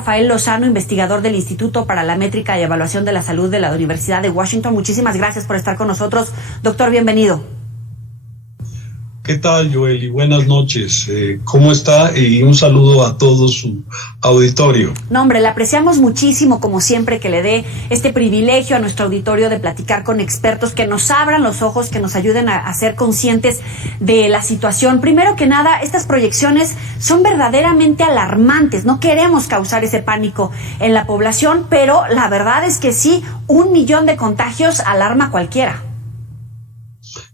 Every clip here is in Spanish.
Rafael Lozano, investigador del Instituto para la Métrica y Evaluación de la Salud de la Universidad de Washington. Muchísimas gracias por estar con nosotros. Doctor, bienvenido. ¿Qué tal, Joely? Buenas noches. ¿Cómo está? Y un saludo a todo su auditorio. No, hombre, le apreciamos muchísimo, como siempre, que le dé este privilegio a nuestro auditorio de platicar con expertos que nos abran los ojos, que nos ayuden a ser conscientes de la situación. Primero que nada, estas proyecciones son verdaderamente alarmantes. No queremos causar ese pánico en la población, pero la verdad es que sí, 1 millón de contagios alarma a cualquiera.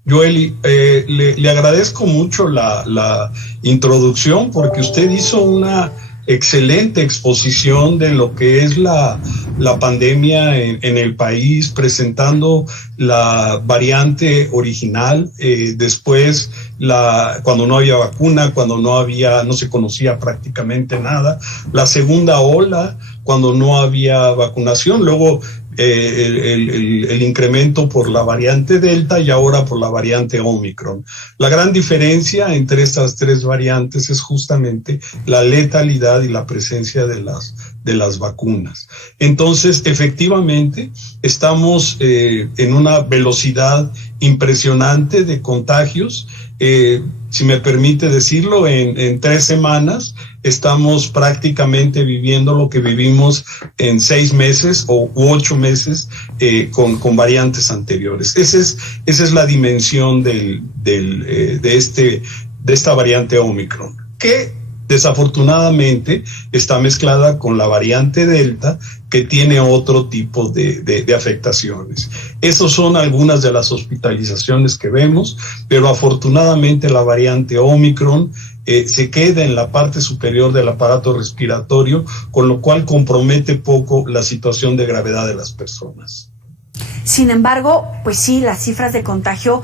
Joely, le agradezco mucho la introducción porque usted hizo una excelente exposición de lo que es la pandemia en el país, presentando la variante original, después cuando no había vacuna, cuando no se conocía prácticamente nada, la segunda ola, cuando no había vacunación, luego el incremento por la variante Delta y ahora por la variante Omicron. La gran diferencia entre estas tres variantes es justamente la letalidad y la presencia de las vacunas. Entonces, efectivamente, estamos en una velocidad impresionante de contagios. Si me permite decirlo, en 3 semanas estamos prácticamente viviendo lo que vivimos en 6 meses u 8 meses con variantes anteriores. Esa es la dimensión de esta variante Omicron, que desafortunadamente está mezclada con la variante Delta, que tiene otro tipo de afectaciones. Esas son algunas de las hospitalizaciones que vemos, pero afortunadamente la variante Omicron se queda en la parte superior del aparato respiratorio, con lo cual compromete poco la situación de gravedad de las personas. Sin embargo, pues sí, las cifras de contagio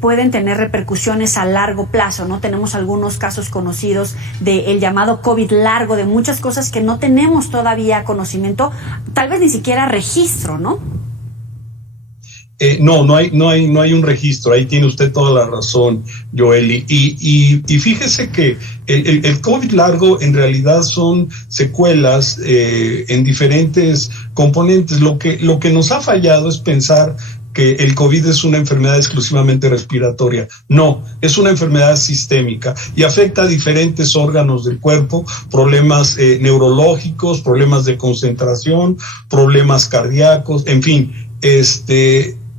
pueden tener repercusiones a largo plazo, ¿no? Tenemos algunos casos conocidos del llamado COVID largo, de muchas cosas que no tenemos todavía conocimiento, tal vez ni siquiera registro, ¿no? No hay un registro. Ahí tiene usted toda la razón, Joely. Y fíjese que el COVID largo en realidad son secuelas en diferentes componentes. Lo que nos ha fallado es pensar que el COVID es una enfermedad exclusivamente respiratoria. No, es una enfermedad sistémica y afecta a diferentes órganos del cuerpo, problemas neurológicos, problemas de concentración, problemas cardíacos, en fin,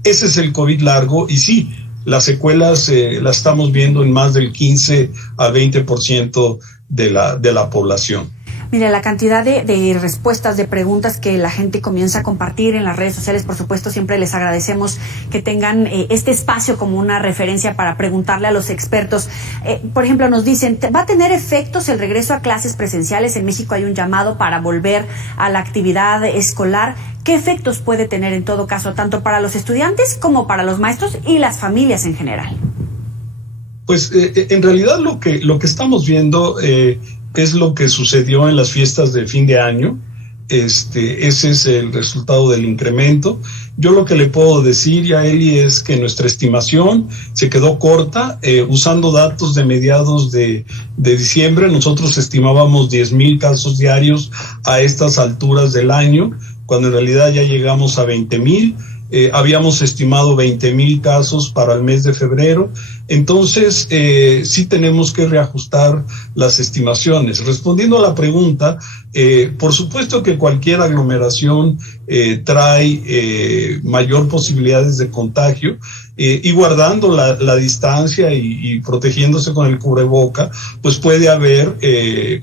ese es el COVID largo y sí, las secuelas las estamos viendo en más del 15 al 20% de la población. Mire, la cantidad de respuestas, de preguntas que la gente comienza a compartir en las redes sociales, por supuesto, siempre les agradecemos que tengan este espacio como una referencia para preguntarle a los expertos. Por ejemplo, nos dicen, ¿va a tener efectos el regreso a clases presenciales? En México hay un llamado para volver a la actividad escolar. ¿Qué efectos puede tener en todo caso, tanto para los estudiantes como para los maestros y las familias en general? Pues en realidad lo que estamos viendo es lo que sucedió en las fiestas de fin de año. Ese es el resultado del incremento. Yo lo que le puedo decir, Yaeli, es que nuestra estimación se quedó corta. Usando datos de mediados de diciembre, nosotros estimábamos 10,000 casos diarios a estas alturas del año, cuando en realidad ya llegamos a 20,000. Habíamos estimado 20,000 casos para el mes de febrero. Entonces, sí tenemos que reajustar las estimaciones. Respondiendo a la pregunta, por supuesto que cualquier aglomeración trae mayor posibilidades de contagio, y guardando la distancia y protegiéndose con el cubreboca, pues puede haber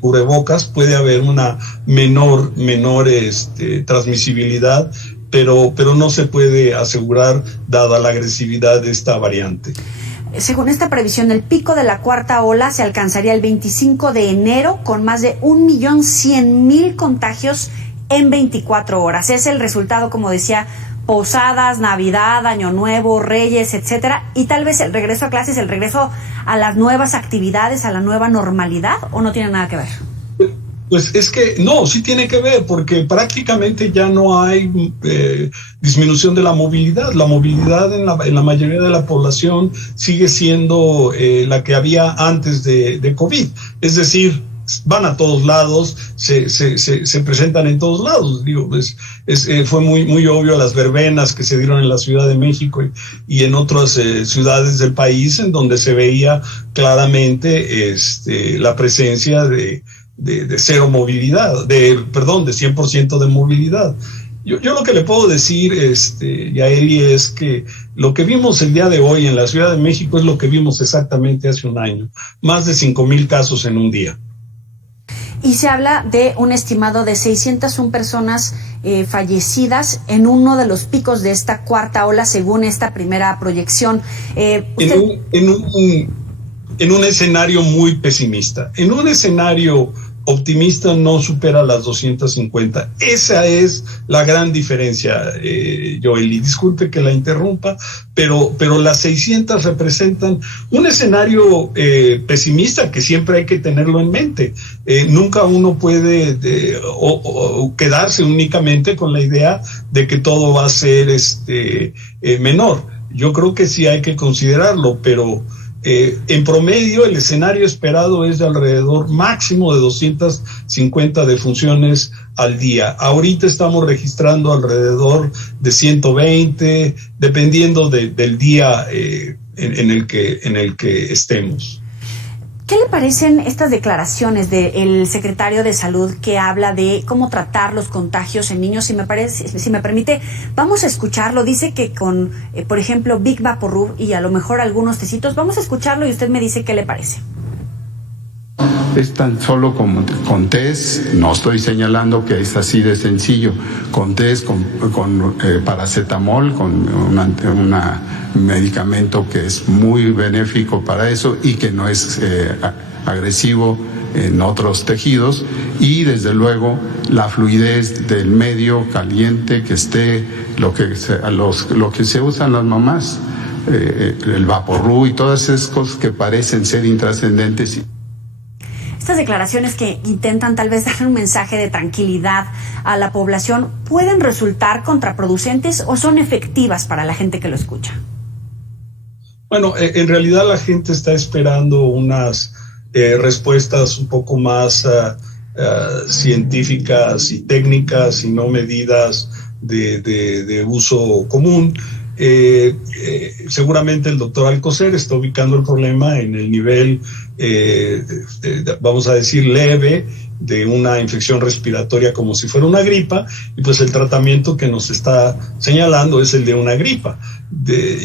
cubrebocas, puede haber una menor transmisibilidad, pero no se puede asegurar dada la agresividad de esta variante. Según esta previsión, el pico de la cuarta ola se alcanzaría el 25 de enero con más de 1.100.000 contagios en 24 horas. Es el resultado, como decía, posadas, Navidad, Año Nuevo, Reyes, etcétera, y tal vez el regreso a clases, el regreso a las nuevas actividades, a la nueva normalidad, ¿o no tiene nada que ver? Pues es que no, sí tiene que ver, porque prácticamente ya no hay disminución de la movilidad. La movilidad en la mayoría de la población sigue siendo la que había antes de COVID. Es decir, van a todos lados, se presentan en todos lados. Digo, fue muy obvio las verbenas que se dieron en la Ciudad de México y en otras ciudades del país, en donde se veía claramente la presencia de cero movilidad, de 100% de movilidad. Yo lo que le puedo decir, Yaeli, es que lo que vimos el día de hoy en la Ciudad de México es lo que vimos exactamente hace un año. Más de 5,000 casos en un día. Y se habla de un estimado de 601 personas fallecidas en uno de los picos de esta cuarta ola, según esta primera proyección. En un escenario muy pesimista. En un escenario optimista no supera las 250. Esa es la gran diferencia, Joely. Disculpe que la interrumpa, pero las 600 representan un escenario pesimista que siempre hay que tenerlo en mente. Nunca uno puede quedarse únicamente con la idea de que todo va a ser menor. Yo creo que sí hay que considerarlo, pero en promedio el escenario esperado es de alrededor máximo de 250 defunciones al día. Ahorita estamos registrando alrededor de 120, dependiendo del día en el que estemos. ¿Qué le parecen estas declaraciones del secretario de Salud que habla de cómo tratar los contagios en niños? Si me permite, vamos a escucharlo. Dice que con, por ejemplo, Big Vaporub y a lo mejor algunos tecitos. Vamos a escucharlo y usted me dice qué le parece. Es tan solo como con test, no estoy señalando que es así de sencillo, con test, con paracetamol, con un medicamento que es muy benéfico para eso y que no es agresivo en otros tejidos, y desde luego la fluidez del medio caliente que esté, lo que se usan las mamás, el Vaporub y todas esas cosas que parecen ser intrascendentes. Estas declaraciones que intentan tal vez dar un mensaje de tranquilidad a la población, ¿pueden resultar contraproducentes o son efectivas para la gente que lo escucha? Bueno, en realidad la gente está esperando unas respuestas un poco más científicas y técnicas y no medidas de uso común. Seguramente el doctor Alcocer está ubicando el problema en el nivel, vamos a decir, leve de una infección respiratoria como si fuera una gripa, y pues el tratamiento que nos está señalando es el de una gripa.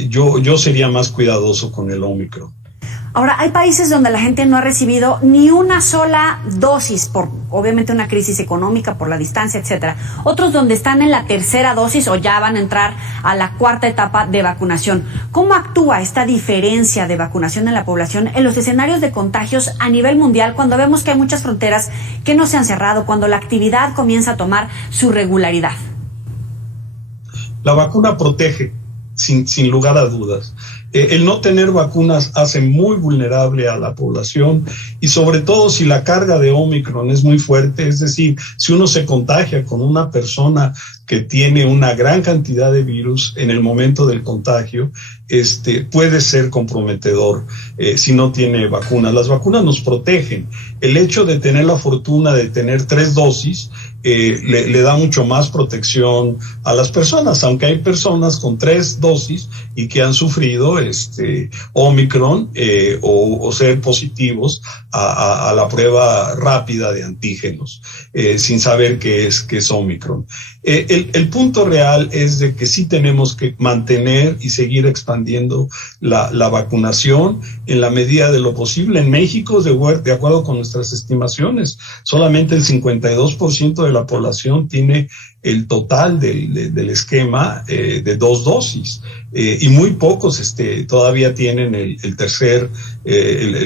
Yo sería más cuidadoso con el Ómicron. Ahora, hay países donde la gente no ha recibido ni una sola dosis por, obviamente, una crisis económica, por la distancia, etcétera. Otros donde están en la tercera dosis o ya van a entrar a la cuarta etapa de vacunación. ¿Cómo actúa esta diferencia de vacunación en la población en los escenarios de contagios a nivel mundial cuando vemos que hay muchas fronteras que no se han cerrado, cuando la actividad comienza a tomar su regularidad? La vacuna protege, sin lugar a dudas. El no tener vacunas hace muy vulnerable a la población, y sobre todo si la carga de Ómicron es muy fuerte, es decir, si uno se contagia con una persona que tiene una gran cantidad de virus en el momento del contagio, puede ser comprometedor si no tiene vacunas. Las vacunas nos protegen. El hecho de tener la fortuna de tener 3 dosis le da mucho más protección a las personas, aunque hay personas con 3 dosis y que han sufrido Ómicron o ser positivos a la prueba rápida de antígenos sin saber qué es Ómicron. El punto real es de que sí tenemos que mantener y seguir expandiendo la vacunación en la medida de lo posible. En México, de acuerdo con nuestras estimaciones, solamente el 52% de la población tiene el total del esquema de 2 dosis, y muy pocos todavía tienen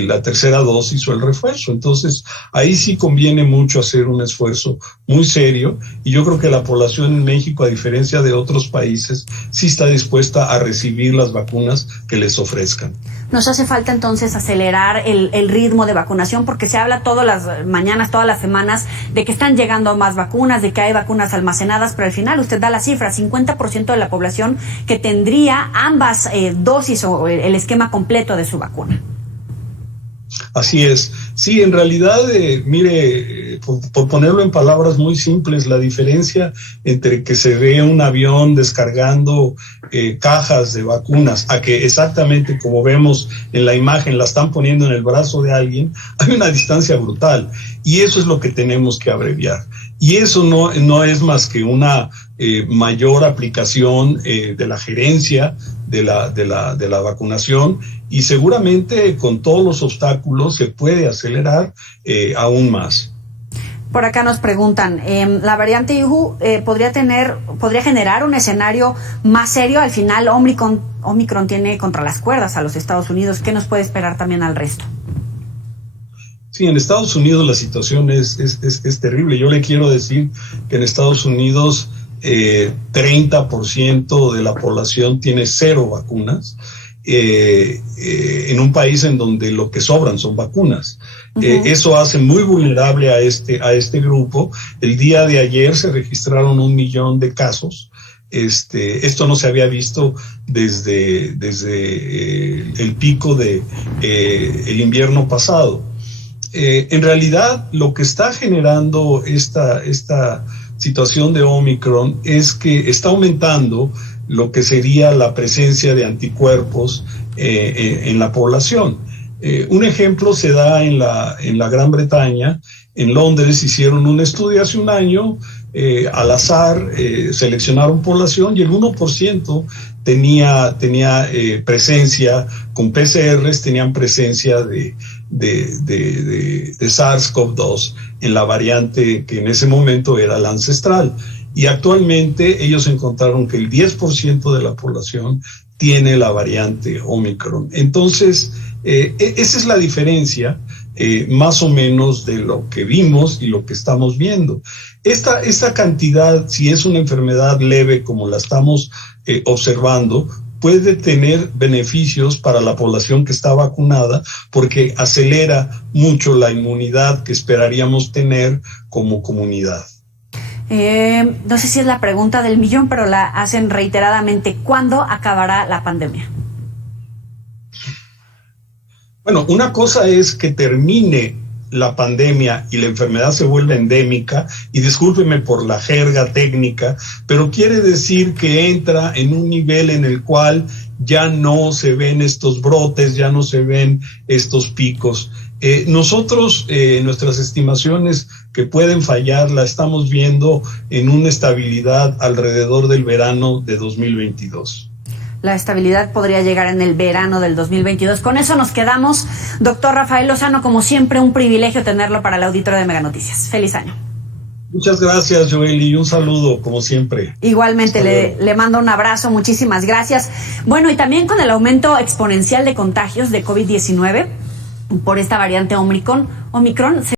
la tercera dosis o el refuerzo. Entonces, ahí sí conviene mucho hacer un esfuerzo muy serio, y yo creo que la población en México, a diferencia de otros países, sí está dispuesta a recibir las vacunas que les ofrezcan. Nos hace falta entonces acelerar el ritmo de vacunación, porque se habla todas las mañanas, todas las semanas, de que están llegando más vacunas, de que hay vacunas almacenadas, pero al final usted da la cifra, 50% de la población que tendría ambas dosis o el esquema completo de su vacuna. Así es. Sí, en realidad, mire, por ponerlo en palabras muy simples, la diferencia entre que se ve un avión descargando cajas de vacunas a que exactamente como vemos en la imagen la están poniendo en el brazo de alguien, hay una distancia brutal y eso es lo que tenemos que abreviar. Y eso no es más que una mayor aplicación de la gerencia de la vacunación, y seguramente con todos los obstáculos se puede acelerar aún más. Por acá nos preguntan, ¿la variante IU podría generar un escenario más serio? Al final Omicron tiene contra las cuerdas a los Estados Unidos. ¿Qué nos puede esperar también al resto? Sí, en Estados Unidos la situación es terrible. Yo le quiero decir que en Estados Unidos 30% de la población tiene 0 vacunas, en un país en donde lo que sobran son vacunas. Eso hace muy vulnerable a este grupo. El día de ayer se registraron 1 millón de casos. Esto no se había visto desde el pico de el invierno pasado. En realidad, lo que está generando esta situación de Omicron es que está aumentando lo que sería la presencia de anticuerpos en la población. Un ejemplo se da en la Gran Bretaña. En Londres hicieron un estudio hace un año, al azar seleccionaron población y el 1% tenía presencia con PCRs, tenían presencia de SARS-CoV-2 en la variante que en ese momento era la ancestral. Y actualmente ellos encontraron que el 10% de la población tiene la variante Omicron. Entonces, esa es la diferencia, más o menos, de lo que vimos y lo que estamos viendo. Esta cantidad, si es una enfermedad leve como la estamos observando, puede tener beneficios para la población que está vacunada porque acelera mucho la inmunidad que esperaríamos tener como comunidad. No sé si es la pregunta del millón, pero la hacen reiteradamente. ¿Cuándo acabará la pandemia? Bueno, una cosa es que termine la pandemia y la enfermedad se vuelve endémica, y discúlpeme por la jerga técnica, pero quiere decir que entra en un nivel en el cual ya no se ven estos brotes, ya no se ven estos picos. Nosotros, nuestras estimaciones que pueden fallar, la estamos viendo en una estabilidad alrededor del verano de 2022. La estabilidad podría llegar en el verano del 2022. Con eso nos quedamos. Doctor Rafael Lozano, como siempre, un privilegio tenerlo para el auditorio de Mega Noticias. Feliz año. Muchas gracias, Joely, y un saludo, como siempre. Igualmente, le mando un abrazo, muchísimas gracias. Bueno, y también con el aumento exponencial de contagios de COVID-19 por esta variante Omicron,